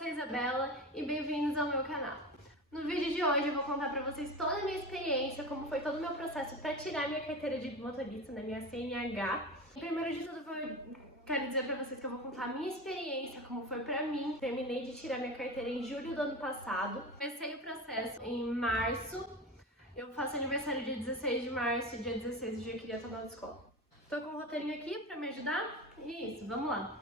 sou a Isabela e bem-vindos ao meu canal. No vídeo de hoje eu vou contar pra vocês toda a minha experiência, como foi todo o meu processo pra tirar minha carteira de motorista, né, minha CNH. Primeiro de tudo, quero dizer pra vocês que eu vou contar a minha experiência, como foi pra mim. Terminei de tirar minha carteira em julho do ano passado. Comecei o processo em março. Eu faço aniversário dia 16 de março e dia 16 eu já queria estar na autoescola. Tô com um roteirinho aqui pra me ajudar e isso, vamos lá.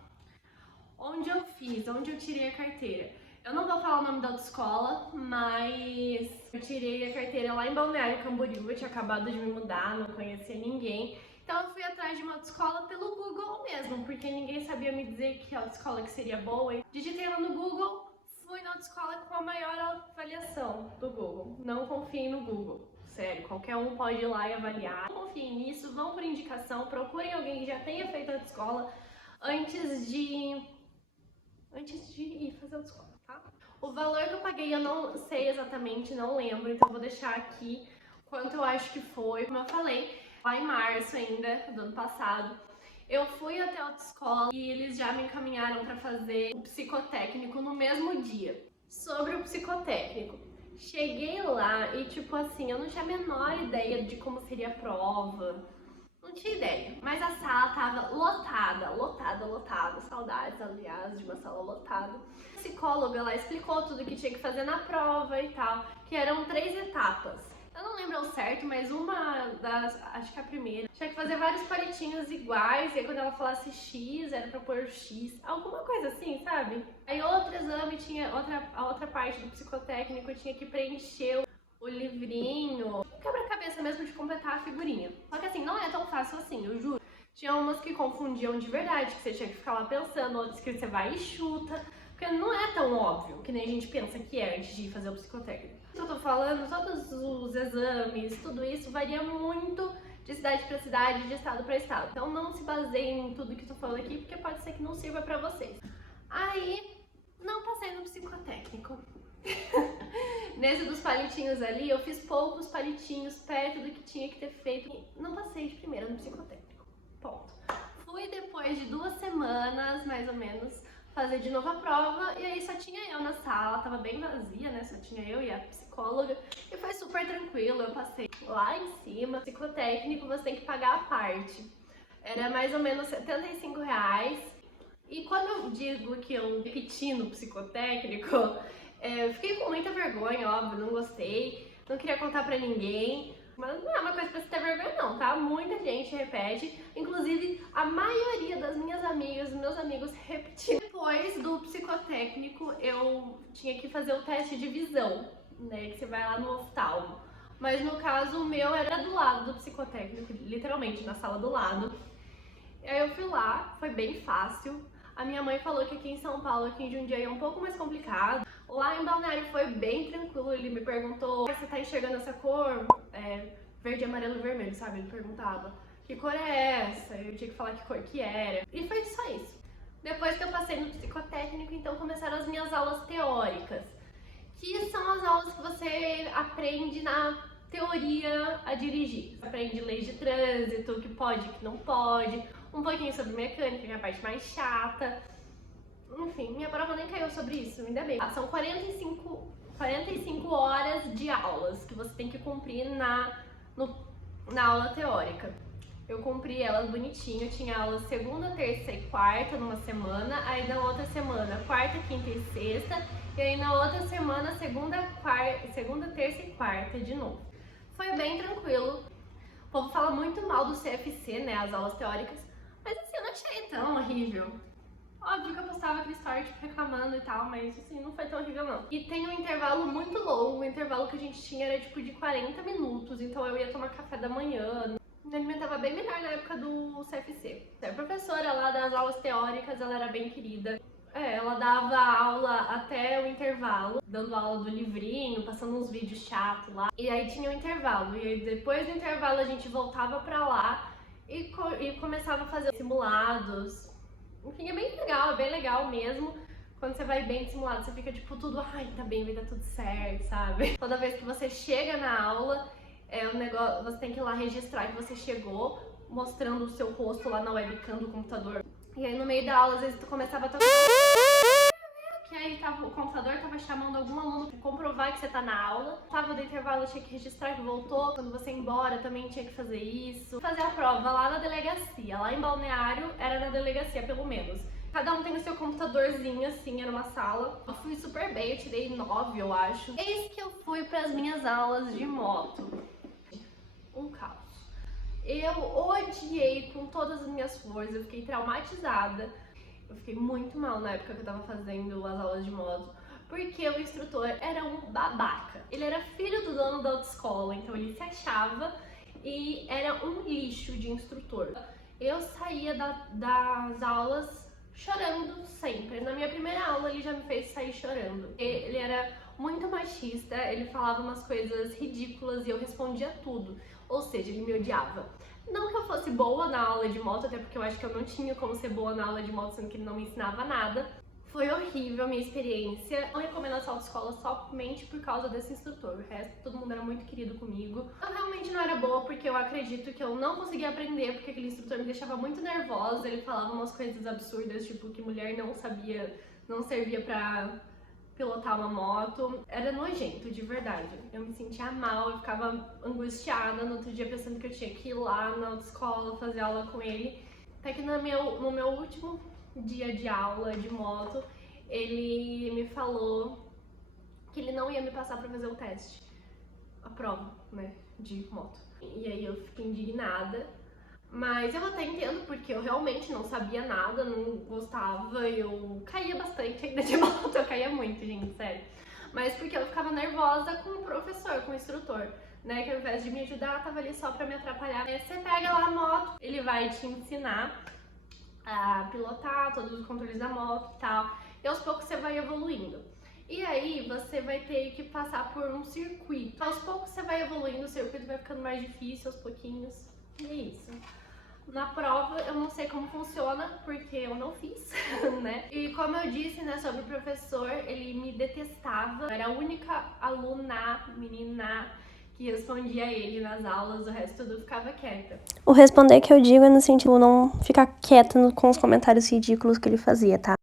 Onde eu fiz, onde eu tirei a carteira. Eu não vou falar o nome da autoescola, mas eu tirei a carteira lá em Balneário Camboriú. Eu tinha acabado de me mudar, não conhecia ninguém. Então eu fui atrás de uma autoescola pelo Google mesmo, porque ninguém sabia me dizer que autoescola que seria boa. Digitei lá no Google, fui na autoescola com a maior avaliação do Google. Não confiem no Google, sério, qualquer um pode ir lá e avaliar. Não confiem nisso, vão por indicação, procurem alguém que já tenha feito a autoescola antes de ir fazer a autoescola, tá? O valor que eu paguei eu não sei exatamente, não lembro, então vou deixar aqui quanto eu acho que foi. Como eu falei, lá em março ainda, do ano passado, eu fui até a autoescola e eles já me encaminharam para fazer o psicotécnico no mesmo dia. Sobre o psicotécnico, cheguei lá e tipo assim, eu não tinha a menor ideia de como seria a prova. Não tinha ideia, mas a sala tava lotada, saudades, aliás, de uma sala lotada. A psicóloga lá explicou tudo que tinha que fazer na prova e tal, que eram 3 etapas. Eu não lembro ao certo, mas uma das, acho que a primeira, tinha que fazer vários palitinhos iguais, e aí quando ela falasse X, era pra pôr X, alguma coisa assim, sabe? Aí outro exame tinha, a outra parte do psicotécnico tinha que preencher o livrinho, quebra-cabeça mesmo de completar a figurinha. Só que assim, não é tão fácil assim, eu juro. Tinha umas que confundiam de verdade, que você tinha que ficar lá pensando, outras que você vai e chuta, porque não é tão óbvio que nem a gente pensa que é antes de fazer o psicotécnico. O que eu tô falando, todos os exames, tudo isso varia muito de cidade pra cidade, de estado pra estado. Então não se baseiem em tudo que eu tô falando aqui, porque pode ser que não sirva pra vocês. Aí, não passei no psicotécnico. Nesse dos palitinhos ali, eu fiz poucos palitinhos perto do que tinha que ter feito. Não passei de primeira no psicotécnico. Ponto. Fui depois de 2 semanas, mais ou menos, fazer de novo a prova. E aí só tinha eu na sala, tava bem vazia, né? Só tinha eu e a psicóloga. E foi super tranquilo, eu passei lá em cima. Psicotécnico você tem que pagar a parte. Era mais ou menos R$75. E quando eu digo que eu repeti no psicotécnico, eu fiquei com muita vergonha, óbvio, não gostei, não queria contar pra ninguém, mas não é uma coisa pra você ter vergonha não, tá? Muita gente repete, inclusive a maioria das minhas amigas, dos meus amigos repetiram. Depois do psicotécnico eu tinha que fazer o teste de visão, né, que você vai lá no oftalmo, mas no caso o meu era do lado do psicotécnico, literalmente na sala do lado. Aí eu fui lá, foi bem fácil. A minha mãe falou que aqui em São Paulo, aqui em Jundiaí é um pouco mais complicado. Lá em Balneário foi bem tranquilo, ele me perguntou: você tá enxergando essa cor? Verde, amarelo e vermelho, sabe? Ele perguntava: que cor é essa? Eu tinha que falar que cor que era. E foi só isso. Depois que eu passei no psicotécnico, então começaram as minhas aulas teóricas, que são as aulas que você aprende na teoria a dirigir. Você aprende leis de trânsito, o que pode, o que não pode, um pouquinho sobre mecânica, que é a parte mais chata. Enfim, minha prova nem caiu sobre isso, ainda bem. São 45 horas de aulas que você tem que cumprir na aula teórica. Eu cumpri elas bonitinho, tinha aulas segunda, terça e quarta numa semana, aí na outra semana, quarta, quinta e sexta, e aí na outra semana, segunda, terça e quarta de novo. Foi bem tranquilo. O povo fala muito mal do CFC, né, as aulas teóricas, mas assim, eu não achei tão horrível. Óbvio que eu postava aquele story, tipo, reclamando e tal, mas assim, não foi tão horrível não. E tem um intervalo muito longo, o intervalo que a gente tinha era tipo de 40 minutos, então eu ia tomar café da manhã. Me alimentava bem melhor na época do CFC. A professora lá das aulas teóricas, ela era bem querida. Ela dava aula até o intervalo, dando aula do livrinho, passando uns vídeos chatos lá. E aí tinha o intervalo, e aí depois do intervalo a gente voltava pra lá e começava a fazer simulados. Enfim, é bem legal mesmo. Quando você vai bem de simulado, você fica tipo tudo, ai, tá bem, vai dar tudo certo, sabe? Toda vez que você chega na aula, você tem que ir lá registrar que você chegou, mostrando o seu rosto lá na webcam do computador. E aí no meio da aula, às vezes tu começava a tocar, que aí o computador tava chamando algum aluno pra comprovar que você tá na aula. Tava no intervalo, tinha que registrar que voltou. Quando você ia embora, também tinha que fazer isso. Fazer a prova lá na delegacia. Lá em Balneário, era na delegacia, pelo menos. Cada um tem o seu computadorzinho, assim, era uma sala. Eu fui super bem, eu tirei 9, eu acho. Eis que eu fui pras minhas aulas de moto. Um caos. Eu odiei com todas as minhas forças, eu fiquei traumatizada. Eu fiquei muito mal na época que eu tava fazendo as aulas de moto, porque o instrutor era um babaca. Ele era filho do dono da autoescola, então ele se achava e era um lixo de instrutor. Eu saía das aulas chorando sempre. Na minha primeira aula ele já me fez sair chorando. Ele era muito machista, ele falava umas coisas ridículas e eu respondia tudo. Ou seja, ele me odiava. Não que eu fosse boa na aula de moto, até porque eu acho que eu não tinha como ser boa na aula de moto, sendo que ele não me ensinava nada. Foi horrível a minha experiência. Não recomendo essa autoescola somente por causa desse instrutor. O resto, todo mundo era muito querido comigo. Eu realmente não era boa porque eu acredito que eu não conseguia aprender, porque aquele instrutor me deixava muito nervosa. Ele falava umas coisas absurdas, tipo que mulher não servia pra pilotar uma moto. Era nojento, de verdade. Eu me sentia mal, eu ficava angustiada no outro dia pensando que eu tinha que ir lá na autoescola fazer aula com ele. Até que no meu último dia de aula de moto, ele me falou que ele não ia me passar pra fazer o teste, a prova, né, de moto. E aí eu fiquei indignada. Mas eu até entendo, porque eu realmente não sabia nada, não gostava, eu caía bastante ainda de moto, eu caía muito, gente, sério. Mas porque eu ficava nervosa com o professor, com o instrutor, né, que ao invés de me ajudar, tava ali só pra me atrapalhar. Você pega lá a moto, ele vai te ensinar a pilotar, todos os controles da moto e tal, e aos poucos você vai evoluindo. E aí você vai ter que passar por um circuito. Aos poucos você vai evoluindo, o circuito vai ficando mais difícil aos pouquinhos. E é isso. Na prova eu não sei como funciona, porque eu não fiz, né? E como eu disse, né, sobre o professor, ele me detestava. Eu era a única aluna, menina, que respondia a ele nas aulas, o resto tudo ficava quieta. O responder que eu digo é no sentido de não ficar quieta com os comentários ridículos que ele fazia, tá?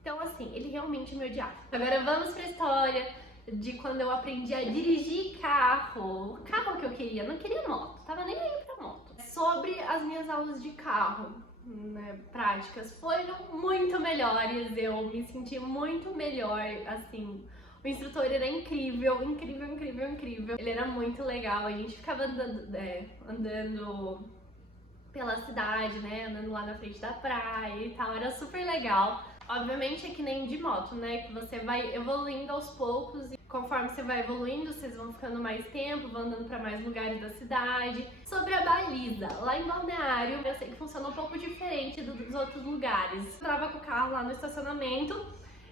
Então, assim, ele realmente me odiava. Agora vamos pra história de quando eu aprendi a dirigir carro. O carro que eu queria, não queria moto, tava nem aí pra moto. Sobre as minhas aulas de carro, né, práticas, foram muito melhores, eu me senti muito melhor, assim. O instrutor era incrível, incrível, incrível, incrível. Ele era muito legal, a gente ficava andando pela cidade, né, andando lá na frente da praia e tal, era super legal. Obviamente é que nem de moto, né, que você vai evoluindo aos poucos e conforme você vai evoluindo, vocês vão ficando mais tempo, vão andando para mais lugares da cidade. Sobre a baliza, lá em Balneário, eu sei que funciona um pouco diferente dos outros lugares. Eu tava com o carro lá no estacionamento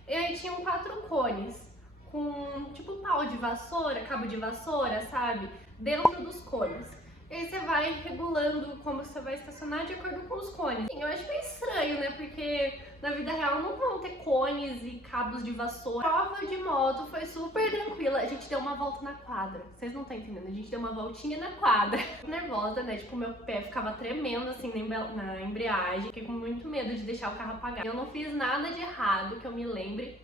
e aí tinham 4 cones com tipo pau de vassoura, cabo de vassoura, sabe, dentro dos cones. E aí você vai regulando como você vai estacionar de acordo com os cones. Eu acho meio estranho, né? Porque na vida real não vão ter cones e cabos de vassoura. A prova de moto foi super tranquila. A gente deu uma volta na quadra. Vocês não estão entendendo? A gente deu uma voltinha na quadra. Nervosa, né? Tipo, meu pé ficava tremendo assim na embreagem. Fiquei com muito medo de deixar o carro apagar. Eu não fiz nada de errado que eu me lembre.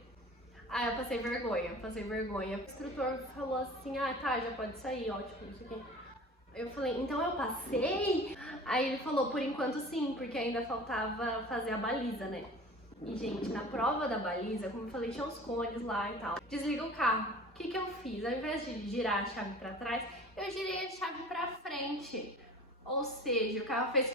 Ah, eu passei vergonha. O instrutor falou assim, ah, tá, já pode sair, ótimo, isso aqui. Eu falei, então eu passei? Aí ele falou, por enquanto sim, porque ainda faltava fazer a baliza, né? E, gente, na prova da baliza, como eu falei, tinha os cones lá e tal. Desliga o carro. O que eu fiz? Ao invés de girar a chave pra trás, eu girei a chave pra frente. Ou seja, o carro fez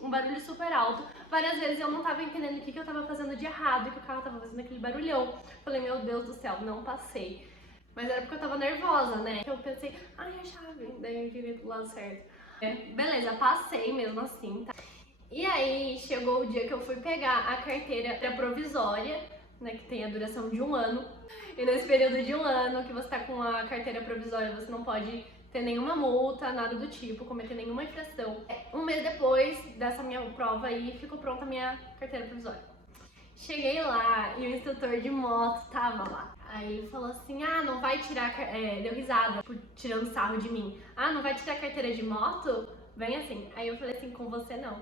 um barulho super alto. Várias vezes eu não tava entendendo o que eu tava fazendo de errado, que o carro tava fazendo aquele barulhão. Falei, meu Deus do céu, não passei. Mas era porque eu tava nervosa, né? Eu pensei, ai, a chave. Daí eu virei do lado certo. Beleza, passei mesmo assim, tá? E aí, chegou o dia que eu fui pegar a carteira provisória, né? Que tem a duração de 1 ano. E nesse período de 1 ano que você tá com a carteira provisória, você não pode ter nenhuma multa, nada do tipo, cometer nenhuma infração. 1 mês depois dessa minha prova aí, ficou pronta a minha carteira provisória. Cheguei lá e o instrutor de moto tava lá. Aí ele falou assim, ah, não vai tirar, deu risada, tirando sarro de mim. Ah, não vai tirar a carteira de moto? bem assim. Aí eu falei assim, com você não.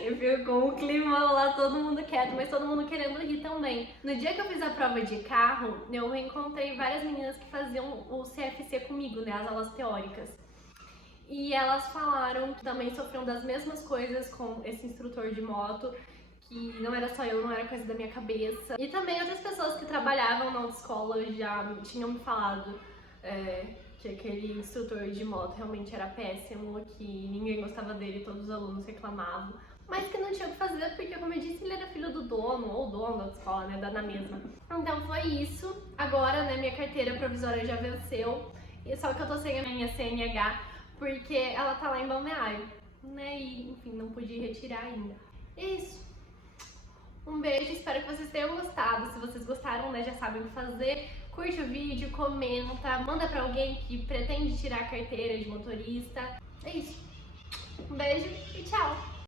Eu fico com o climão lá, todo mundo quieto, mas todo mundo querendo rir também. No dia que eu fiz a prova de carro, eu reencontrei várias meninas que faziam o CFC comigo, né, as aulas teóricas. E elas falaram que também sofriam das mesmas coisas com esse instrutor de moto, que não era só eu, não era coisa da minha cabeça. E também outras pessoas que trabalhavam na autoescola já tinham me falado que aquele instrutor de moto realmente era péssimo, que ninguém gostava dele, todos os alunos reclamavam. Mas que não tinha o que fazer, porque, como eu disse, ele era filho do dono, ou dono da autoescola, né, na mesma. Então foi isso. Agora, né, minha carteira provisória já venceu, e só que eu tô sem a minha CNH, porque ela tá lá em Balneário, né, e enfim, não pude retirar ainda. É isso. Um beijo, espero que vocês tenham gostado. Se vocês gostaram, né, já sabem o que fazer. Curte o vídeo, comenta, manda pra alguém que pretende tirar a carteira de motorista. É isso. Um beijo e tchau!